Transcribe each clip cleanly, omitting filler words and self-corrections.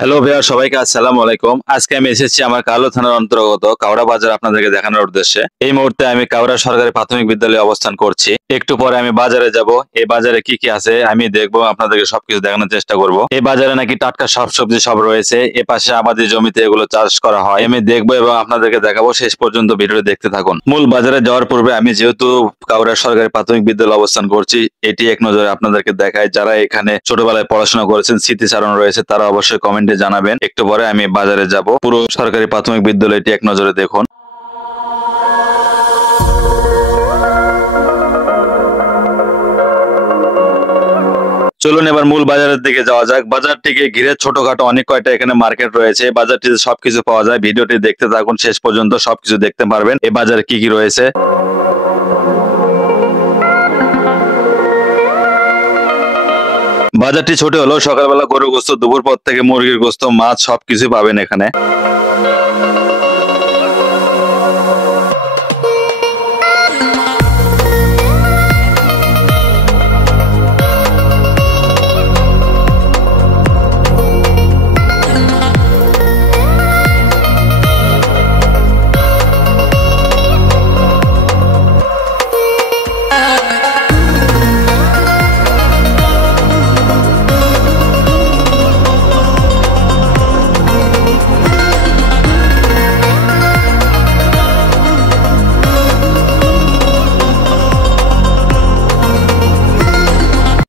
Hello ভাইয়া, সবাইকে আসসালামু আলাইকুম। আজকে আমি এসেছি আমার কালো থানার অন্তর্গত কাউড়া বাজার আপনাদেরকে দেখানোর উদ্দেশ্যে। এই মুহূর্তে আমি কাউড়া সরকারি প্রাথমিক বিদ্যালয়ে অবস্থান করছি। একটু পরে আমি বাজারে যাব। এই বাজারে কি কি আছে আমি দেখবো, আপনাদেরকে সবকিছু দেখানোর চেষ্টা করব। এই বাজারে নাকি টাটকা সব সবজি সব রয়েছে। এ পাশে আবাদি জমিতে এগুলো চাষ করা হয়। আমি দেখবো এবং আপনাদেরকে দেখাবো। শেষ পর্যন্ত ভিডিও দেখতে থাকুন। মূল বাজারে যাওয়ার পূর্বে আমি যেহেতু কাউড়া সরকারি প্রাথমিক বিদ্যালয়ে অবস্থান করছি, এটি এক নজরে আপনাদেরকে দেখায়। যারা এখানে ছোটবেলায় পড়াশোনা করেছেন, স্মৃতিচারণ রয়েছে, তারা অবশ্যই কমেন্টে জানাবেন। একটু পরে আমি বাজারে যাব। পুরো সরকারি প্রাথমিক বিদ্যালয়টি এক নজরে দেখুন। চলুন এবার মূল বাজারের দিকে যাওয়া যাক। বাজারটিকে ঘিরে ছোটখাটো অনেক কয়টা এখানে মার্কেট রয়েছে। বাজারটিতে সবকিছু পাওয়া যায়। ভিডিওটি দেখতে থাকুন, শেষ পর্যন্ত সবকিছু দেখতে পারবেন এই বাজারে কি কি রয়েছে। বাজারটি ছোট হলেও সকালবেলা গরুর গোস্ত, দুপুর পর থেকে মুরগির গোস্ত, মাছ সবকিছু পাবেন এখানে।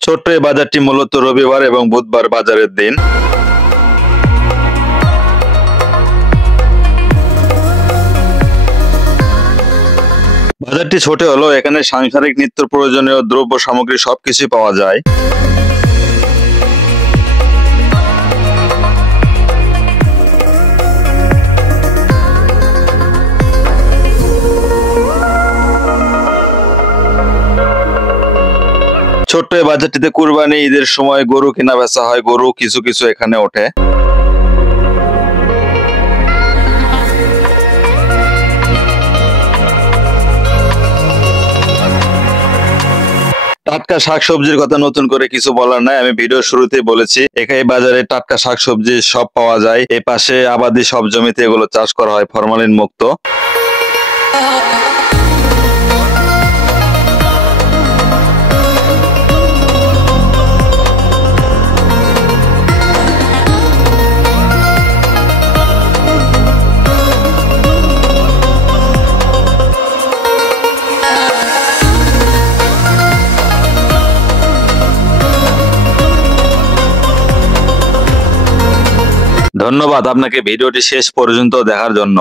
ছোট্ট এই বাজারটি মূলত রবিবার এবং বুধবার বাজারের দিন। বাজারটি ছোট হলেও এখানে সাংসারিক নিত্য প্রয়োজনীয় দ্রব্য সামগ্রী সবকিছুই পাওয়া যায়। ছোট্ট এই বাজারটিতে কুরবানি ঈদের সময় গরু কেনা বেচা হয়। গরু কিছু কিছু এখানে ওঠে। টাটকা শাকসবজির কথা নতুন করে কিছু বলার নাই, আমি ভিডিও শুরুতেই বলেছি। এখানে বাজারে টাটকা শাকসবজি সব পাওয়া যায়। এই পাশে আবাদি সব জমিতে এগুলো চাষ করা হয় ফরমালিন মুক্ত। ধন্যবাদ আপনাকে ভিডিওটি শেষ পর্যন্ত দেখার জন্য।